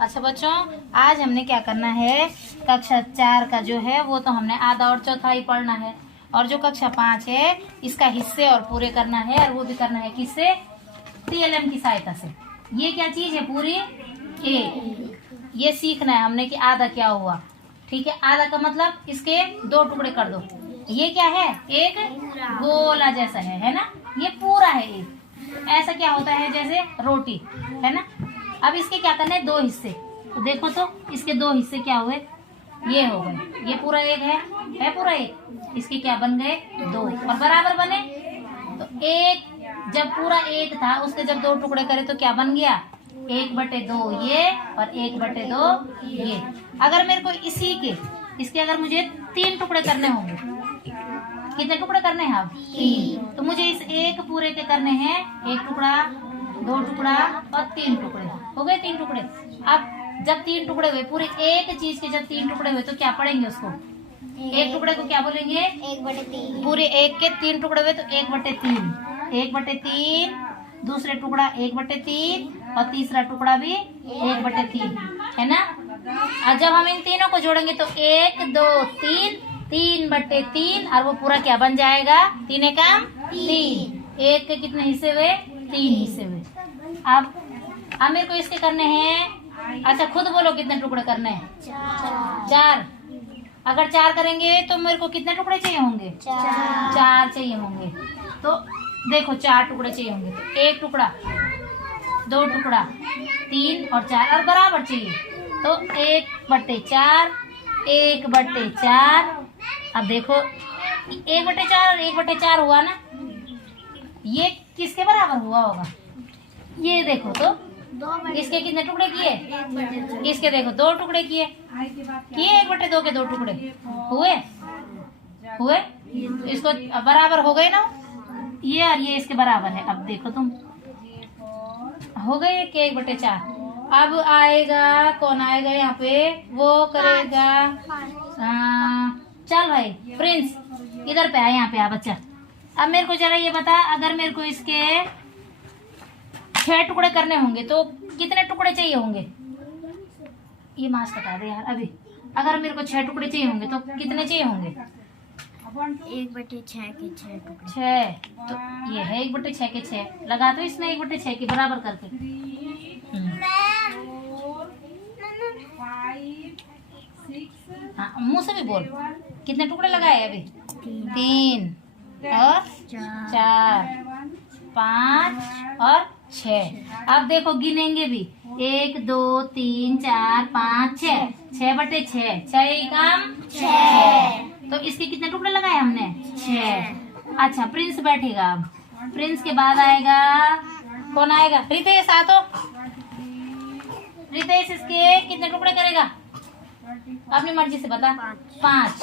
अच्छा बच्चों, आज हमने क्या करना है, कक्षा 4 का जो है वो तो हमने आधा और चौथाई पढ़ना है, और जो कक्षा 5 है इसका हिस्से और पूरे करना है, और वो भी करना है किससे, TLM की सहायता से। ये क्या चीज है, पूरी ए, ये सीखना है हमने कि आधा क्या हुआ। ठीक है, आधा का मतलब इसके 2 टुकड़े कर दो। ये क्या है, एक गोला जैसा है ना, ये पूरा है एक। ऐसा क्या होता है जैसे रोटी, है ना। अब इसके क्या करना है, 2 हिस्से। तो देखो तो इसके 2 हिस्से क्या हुए, ये हो गए, ये पूरा एक है पूरा एक, इसके क्या बन गए 2, और बराबर बने। तो एक जब पूरा एक था उसके जब 2 टुकड़े करे तो क्या बन गया, 1/2 ये और 1/2 ये। अगर मेरे को इसी के इसके अगर मुझे 3 टुकड़े करने होंगे, कितने टुकड़े करने हैं अब 3, तो मुझे इस एक पूरे के करने हैं 1 टुकड़ा, 2 टुकड़ा और 3 टुकड़े। हो गए 3 टुकड़े। अब जब 3 टुकड़े हुए, पूरे एक चीज के जब 3 टुकड़े हुए तो क्या पढ़ेंगे उसको, एक टुकड़े को क्या बोलेंगे, 1/3। पूरे एक के 3 टुकड़े हुए तो 1/3, 1/3, दूसरे टुकड़ा 1/3 और तीसरा टुकड़ा भी 1/3, है ना। और जब हम इन तीनों को जोड़ेंगे तो 1 2 3, 3/3, और वो पूरा क्या बन जाएगा, 3 एकम 3। एक के कितने हिस्से हुए, 3 हिस्से हुए। अब मेरे को इसके करने हैं, अच्छा खुद बोलो कितने टुकड़े करने हैं, 4। अगर 4 करेंगे तो मेरे को कितने टुकड़े चाहिए होंगे, 4 चाहिए होंगे। तो देखो 4 टुकड़े चाहिए होंगे, तो 1 टुकड़ा, 2 टुकड़ा, 3 और 4, और बराबर चाहिए तो 1/4, 1/4। अब देखो 1/4 और 1/4 हुआ ना, ये किसके बराबर हुआ होगा, ये देखो तो इसके कितने टुकड़े किए, इसके देखो 2 टुकड़े किए 1/2 के 2 टुकड़े हुए, इसको बराबर हो गए ना, ये और ये इसके बराबर है। अब देखो तुम, हो गए 1/4। अब आएगा कौन, आएगा यहाँ पे, वो करेगा चल भाई प्रिंस, इधर पे आ, यहाँ पे आ बच्चा। अब मेरे को जरा ये बता, अगर मेरे को इसके 6 टुकड़े करने होंगे तो कितने टुकड़े चाहिए होंगे, ये मास बता दे यार अभी। अगर मेरे को 6 टुकड़े चाहिए होंगे तो कितने चाहिए होंगे, 1/6 के 6 टुकड़े। 6, तो ये है 1/6 के 6, लगा दो इसमें 1/6 के बराबर करके। हाँ मुंह से भी बोल, कितने टुकड़े लगाए अभी, 3 और 4, 5 और 6। अब देखो गिनेंगे भी, 1 2 3 4 5 6, 6/6, 6 एकम 6। तो इसके कितने टुकड़े लगाए हमने, 6। अच्छा प्रिंस बैठेगा, अब प्रिंस के बाद आएगा कौन, आएगा रितेश। आ तो रितेश इसके कितने टुकड़े करेगा, अपनी मर्जी से बता। 5,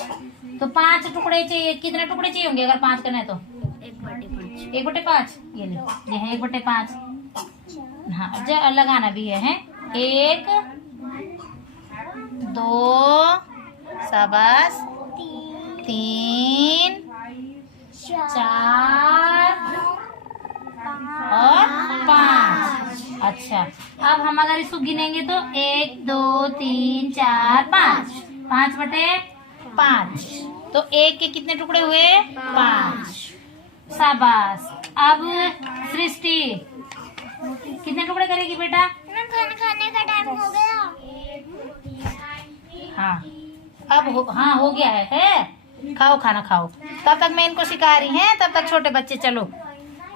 तो 5 टुकड़े चाहिए, कितने टुकड़े चाहिए होंगे अगर 5 करने तो, 1/5। ये ले, ये है 1/5। हाँ लगाना भी है 1 2 शाबाश, 3 4 और 5। अच्छा अब हम अगर इसको गिनेंगे तो 1 2 3 4 5, 5/5। तो 1 के कितने टुकड़े हुए, 5। शाबाश। अब सृष्टि कितने टुकड़े करेगी बेटा, खाना खाने का टाइम हो गया। हाँ अब हाँ हो गया है, खाओ खाना खाओ। तब तक मैं इनको सिखा रही है, तब तक छोटे बच्चे, चलो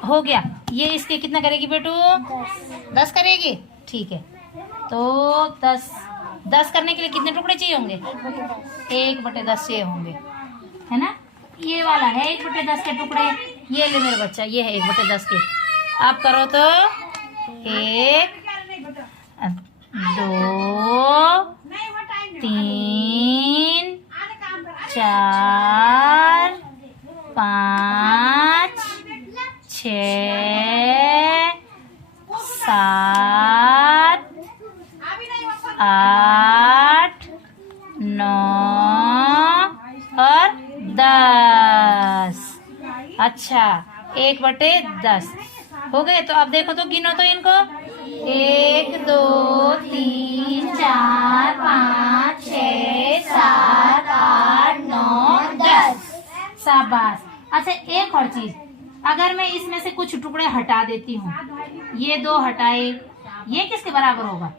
हो गया। ये इसके कितना करेगी बेटू, 10 करेगी, ठीक है। तो 10 करने के लिए कितने टुकड़े चाहिए होंगे, 1/10 चाहिए होंगे, है ना। ये वाला है 1/10 के टुकड़े, ये ले मेरा बच्चा, ये है 1/10 के। आप करो तो 1 2 3 4 5 6 7 8 9 और 10। अच्छा 1/10 हो गए। तो अब देखो तो गिनो तो इनको, 1 2 3 शाबाश। अच्छा एक और चीज, अगर मैं इसमें से कुछ टुकड़े हटा देती हूँ, ये 2 हटाए, ये किसके बराबर होगा?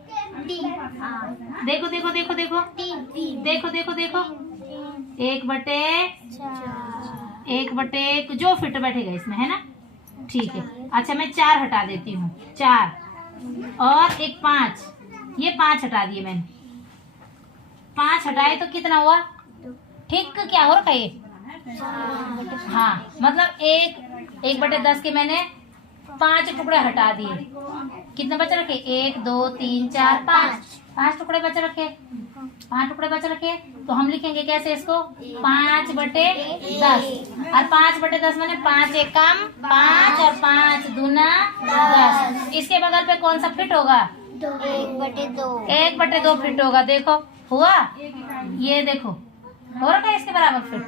देखो देखो देखो देखो देखो देखो देखो, 1/1 जो फिट बैठेगा इसमें, है ना? ठीक है। अच्छा मैं 4 हटा देती हूँ, 4 और एक 5, ये 5 हटा दिए मैंने, 5 हटाए तो कितना हुआ? ठीक क्या हो रखा है ये? हाँ, मतलब 1/10 के मैंने 5 टुकड़े हटा दिए। कितने बचे रखे? 1 2 3 4 5 टुकड़े बचे रखे, 5 टुकड़े बचे रखे। तो हम लिखेंगे कैसे इसको? 5/10। और 5/10 मैंने 5 एक कम 5 और 5 दूना 10। इसके बगल पे कौन सा फिट होगा? 1/2 फिट होगा। देखो हुआ, ये देखो हो रखा है इसके बराबर फिट,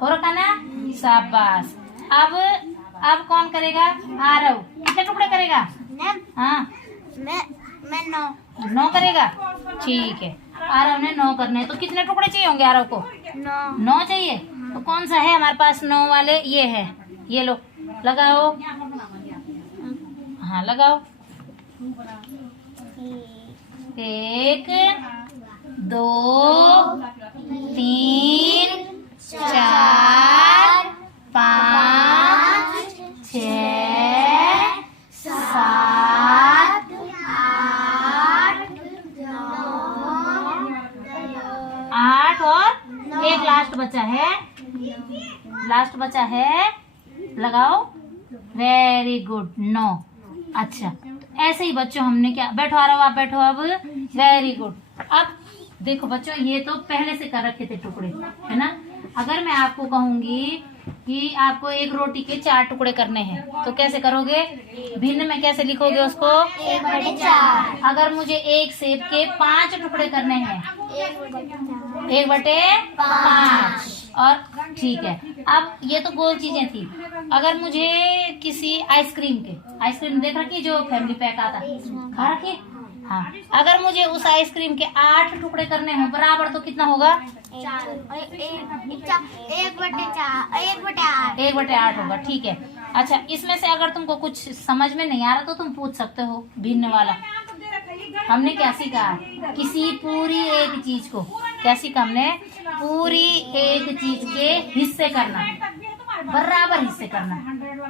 हो रखा ना? शाबाश। अब कौन करेगा? आरव कितने टुकड़े करेगा? हाँ मैं 9 करेगा। ठीक है, आरव ने 9 करने हैं। तो कितने टुकड़े चाहिए होंगे आरव को? 9 चाहिए। तो कौन सा है हमारे पास 9 वाले? ये है, ये लो लगाओ। हाँ लगाओ। 1 2 3 4 5 6 7 8 और एक लास्ट बचा है, लगाओ। Very good, 9। अच्छा ऐसे ही बच्चों हमने क्या, बैठो आ रहा हो आप, बैठो अब। Very good. अब देखो बच्चों, ये तो पहले से कर रखे थे टुकड़े, है ना? अगर मैं आपको कहूंगी कि आपको एक रोटी के 4 टुकड़े करने हैं, तो कैसे करोगे? भिन्न में कैसे लिखोगे उसको? 1/4। अगर मुझे एक सेब के 5 टुकड़े करने हैं, 1/5। और ठीक है, अब ये तो गोल चीजें थी। अगर मुझे किसी आइसक्रीम देख रखी जो फैमिली पैक आता, खा रखी? हाँ, अगर मुझे उस आइसक्रीम के 8 टुकड़े करने हैं बराबर, तो कितना होगा? 1/8 होगा। ठीक है। अच्छा इसमें से अगर तुमको कुछ समझ में नहीं आ रहा तो तुम पूछ सकते हो भिन्न वाला। हमने क्या सीखा? किसी पूरी एक चीज को क्या सीखा हमने? पूरी एक चीज के हिस्से करना, बराबर हिस्से करना।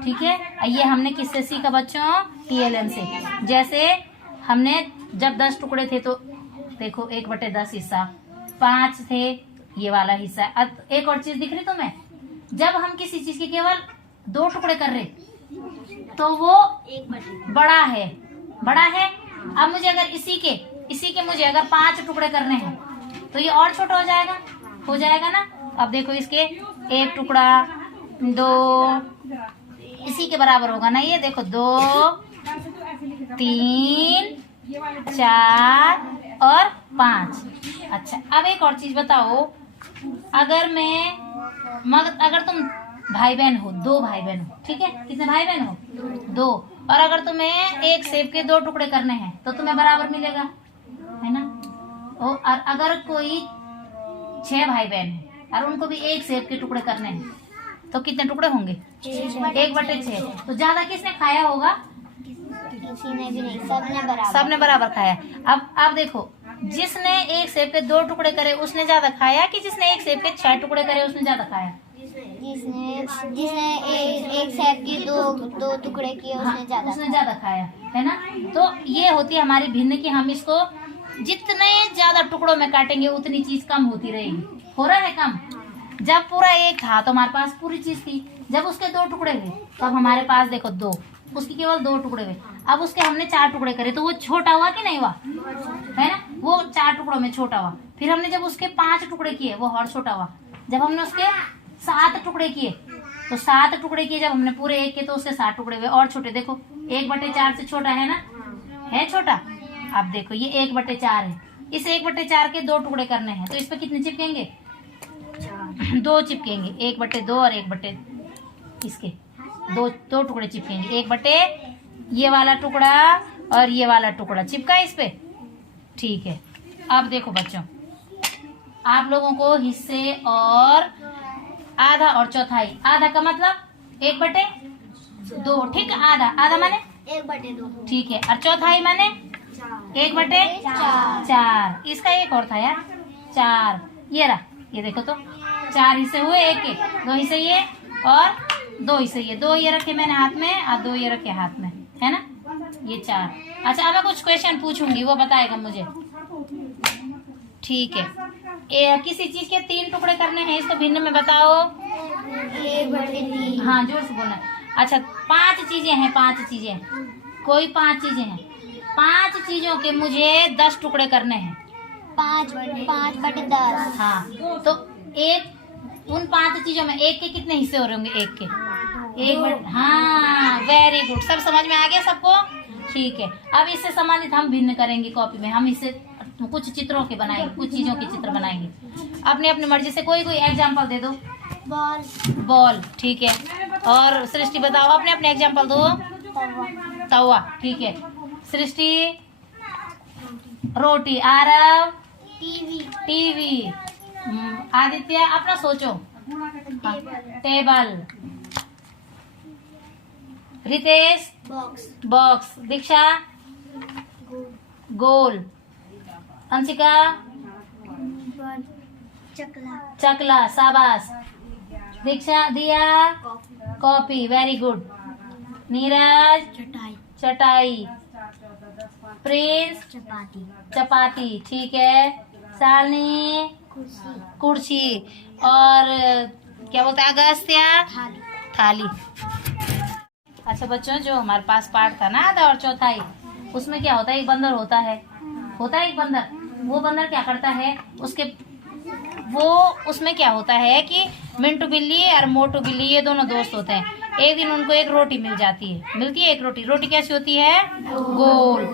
ठीक है, ये हमने किससे सीखा बच्चों? TLM से। जैसे हमने जब 10 टुकड़े थे तो देखो 1/10 हिस्सा, 5 थे ये वाला हिस्सा। अब एक और चीज दिख रही तुम्हें, जब हम किसी चीज के केवल 2 टुकड़े कर रहे तो वो बड़ा है। अब मुझे अगर इसी के मुझे अगर 5 टुकड़े करने हैं तो ये और छोटा हो जाएगा ना? अब देखो इसके 1 टुकड़ा 2 इसी के बराबर होगा ना? ये देखो 2 3 4 और 5। अच्छा अब एक और चीज बताओ, अगर तुम भाई बहन हो, 2 भाई बहन हो, ठीक है? कितने भाई बहन हो? 2। और अगर तुम्हें एक सेब के 2 टुकड़े करने हैं तो तुम्हें बराबर मिलेगा, है ना? और अगर कोई 6 भाई बहन है और उनको भी एक सेब के टुकड़े करने हैं तो कितने टुकड़े होंगे? 1/6। तो ज्यादा किसने खाया होगा? किसी ने भी नहीं, सबने बराबर खाया। अब देखो, जिसने एक सेब के 2 टुकड़े करे उसने ज्यादा खाया कि जिसने एक सेब के 6 टुकड़े करे उसने ज्यादा खाया? जिसने एक सेब के दो टुकड़े किए उसने ज्यादा खाया, है ना? तो ये होती है हमारी भिन्न की हम इसको जितने ज्यादा टुकड़ों में काटेंगे उतनी चीज कम होती रहेगी। हो रहा है कम? जब पूरा एक था तो हमारे पास पूरी चीज थी, जब उसके 2 टुकड़े हुए तब हमारे पास देखो 2, उसकी केवल 2 टुकड़े हुए। अब उसके हमने 4 टुकड़े करे तो वो छोटा हुआ कि नहीं हुआ, है ना? वो 4 टुकड़ों में छोटा हुआ। फिर हमने जब उसके 5 टुकड़े किए वो और छोटा हुआ। जब हमने उसके 7 टुकड़े किए तो 7 टुकड़े किए, जब हमने पूरे एक के तो उसके 7 टुकड़े हुए और छोटे। देखो 1/4 से छोटा है ना? है छोटा। अब देखो ये 1/4 है, इस 1/4 के 2 टुकड़े करने हैं तो इस पे कितने चिपकेंगे? 2 चिपकेंगे। 1/2 और 1/, इसके 2 टुकड़े चिपकेंगे। 1/, ये वाला टुकड़ा और ये वाला टुकड़ा चिपका इस पे। ठीक है, अब देखो बच्चों, आप लोगों को हिस्से और आधा और चौथाई। आधा का मतलब 1/2, ठीक है। आधा आधा माने 1/2। ठीक है। और चौथाई माने 1/4। इसका एक और था यार, 4। ये रहा, ये देखो तो 4 हिस्से हुए, एक के 2 हिस्से ये और 2 हिस्से ये। 2 ये रखे मैंने हाथ में और 2 ये रखे हाथ में, है ना, ये 4। अच्छा अब मैं कुछ क्वेश्चन पूछूंगी, वो बताएगा मुझे, ठीक है। किसी चीज के 3 टुकड़े करने हैं, इसको भिन्न में बताओ। 1/3। हाँ जोर से बोलना। अच्छा 5 चीजें हैं, 5 चीजें, कोई 5 चीजें हैं, 5 चीजों के मुझे 10 टुकड़े करने हैं। 5/10। हाँ तो एक उन 5 चीजों में एक के कितने हिस्से हो रहे होंगे? एक के हाँ वेरी गुड, सब समझ में आ गया सबको, ठीक है। अब इससे संबंधित हम भिन्न करेंगे कॉपी में, हम इससे कुछ चित्रों के बनाएंगे, कुछ चीजों के चित्र बनाएंगे अपनी अपनी मर्जी से। कोई एग्जाम्पल दे दो। बॉल, ठीक है। और सृष्टि बताओ, अपने अपने एग्जाम्पल दो। तवा, ठीक है। सृष्टि रोटी, आरव टीवी, आदित्य अपना सोचो। टेबल, रितेश बॉक्स, दीक्षा गोल, अंशिका चकला, शाबाश। दीक्षा दिया कॉपी, वेरी गुड। नीरज चटाई, प्रिंस चपाती, ठीक है। शालिनी कुर्सी, और क्या बोलते हैं अगस्त्या थाली। अच्छा बच्चों, जो हमारे पास पार्ट था ना आधा और चौथाई, उसमें क्या होता है, एक बंदर होता है एक बंदर। वो बंदर क्या करता है, उसमें क्या होता है कि मिंटू बिल्ली और मोटू बिल्ली ये दोनों दोस्त होते हैं। एक दिन उनको एक रोटी मिलती है एक रोटी कैसी होती है? गोल।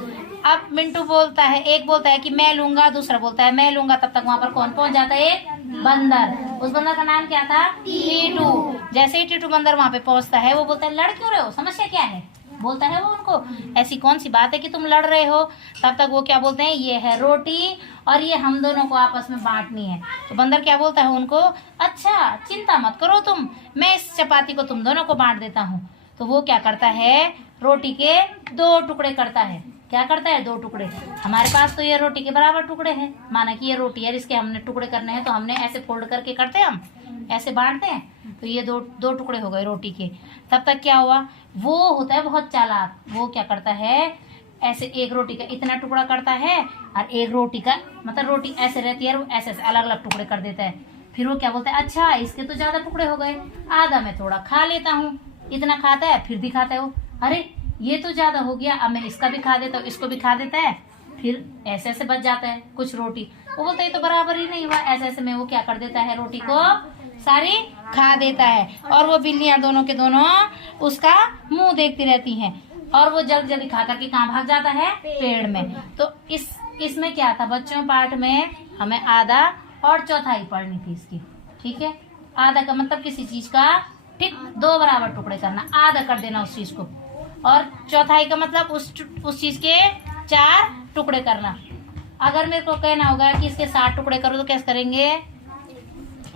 अब मिंटू बोलता है, एक बोलता है कि मैं लूंगा, दूसरा बोलता है मैं लूंगा। तब तक वहां पर कौन पहुंच जाता है? एक बंदर। उस बंदर का नाम क्या था? टीटू। जैसे ही टीटू बंदर वहां पे पहुंचता है, वो बोलता है लड़ क्यों रहे हो, समस्या क्या है, बोलता है वो उनको, ऐसी कौन सी बात है कि तुम लड़ रहे हो। तब तक वो क्या बोलते हैं, ये है रोटी और ये हम दोनों को आपस में बांटनी है। तो बंदर क्या बोलता है उनको, अच्छा चिंता मत करो तुम, मैं इस चपाती को तुम दोनों को बांट देता हूँ। तो वो क्या करता है, रोटी के 2 टुकड़े करता है। क्या करता है? 2 टुकड़े। हमारे पास तो ये रोटी के बराबर टुकड़े हैं, माना कि ये रोटी है, इसके हमने टुकड़े करने हैं, तो हमने ऐसे फोल्ड करके करते हैं, हम ऐसे बांटते हैं, तो ये दो टुकड़े हो गए रोटी के। तब तक क्या हुआ, वो होता है बहुत चालाक। वो क्या करता है, ऐसे एक रोटी का इतना टुकड़ा करता है और एक रोटी का, मतलब रोटी ऐसे रहती है, वो ऐसे अलग अलग टुकड़े कर देता है। फिर वो क्या बोलता है, अच्छा इसके तो ज्यादा टुकड़े हो गए, आधा मैं थोड़ा खा लेता हूँ। इतना खाता है, फिर दिखाता है वो, अरे ये तो ज्यादा हो गया, अब मैं इसका भी खा देता हूँ, इसको भी खा देता है। फिर ऐसे ऐसे बच जाता है कुछ रोटी। वो बोलता है ये तो बराबर ही नहीं हुआ, ऐसे ऐसे में वो क्या कर देता है, रोटी को सारी खा देता है। और वो बिल्लियां दोनों के दोनों उसका मुंह देखती रहती हैं, और वो जल्दी जल्दी खा करके कहाँ भाग जाता है, पेड़ में। तो इसमें क्या था बच्चों, पाठ में हमें आधा और चौथाई पढ़नी थी इसकी, ठीक है। आधा का मतलब किसी चीज का ठीक 2 बराबर टुकड़े करना, आधा कर देना उस चीज को, और चौथाई का मतलब उस चीज के 4 टुकड़े करना। अगर मेरे को कहना होगा कि इसके 7 टुकड़े करो, तो कैसे करेंगे,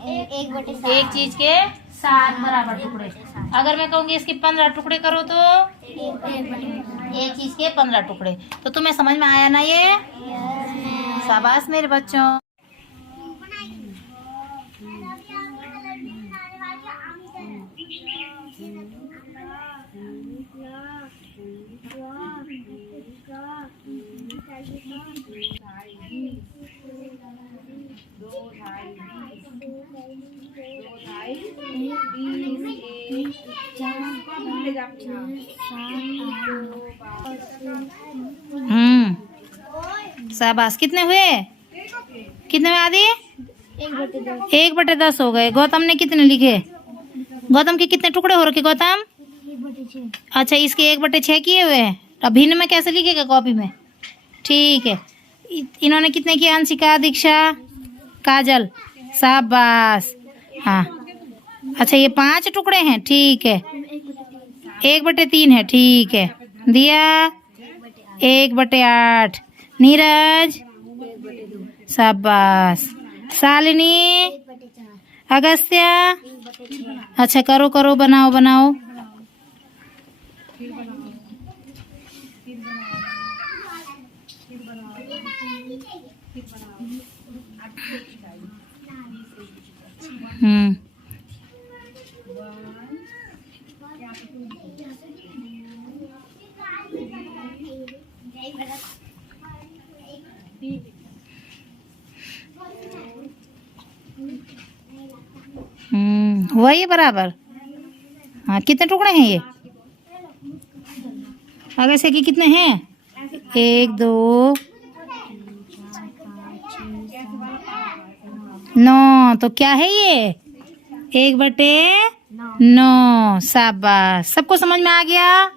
1/7। एक चीज के 7 बराबर टुकड़े। अगर मैं कहूँगी इसके 15 टुकड़े करो, तो एक चीज के 15 टुकड़े। तो तुम्हें समझ में आया ना ये? शाबाश मेरे बच्चों। शाबाश। कितने हुए, कितने में आदि? 1/10 हो गए। गौतम ने कितने लिखे, गौतम के कितने टुकड़े हो रखे गौतम? 1/6। अच्छा इसके 1/6 किए हुए हैं। अब भिन्न में कैसे लिखेगा कॉपी में, ठीक है। इन्होंने कितने किए, अंशिका, दीक्षा, काजल, शाबाश। हाँ अच्छा ये 5 टुकड़े हैं, ठीक है। 1/3 है, ठीक है। दिया 1/8। नीरज शाबाश। शालिनी, अगस्त्या अच्छा करो करो, बनाओ बनाओ। हम्म। हुआ ये बराबर? हाँ, कितने टुकड़े हैं ये? आगे से कि कितने हैं? 1 2 9। तो क्या है ये? 1/9। शाबाश, सबको समझ में आ गया?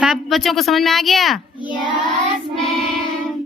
सब बच्चों को समझ में आ गया?